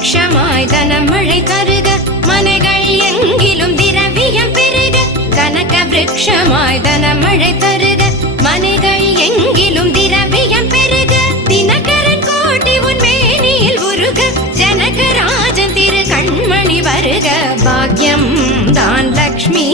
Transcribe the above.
விருட்சமாய் தனமழை தருக மனைகள் எங்கிலும் திரவியம் பெருக கனக விருட்சமாய் தனமழை தருக மனைகள் எங்கிலும் திரவியம் பெருக தினகரன் கோட்டி உன் மேனியில் உருக ஜனகராஜன் திரு கண்மணி வருக பாக்யம் தான் லக்ஷ்மி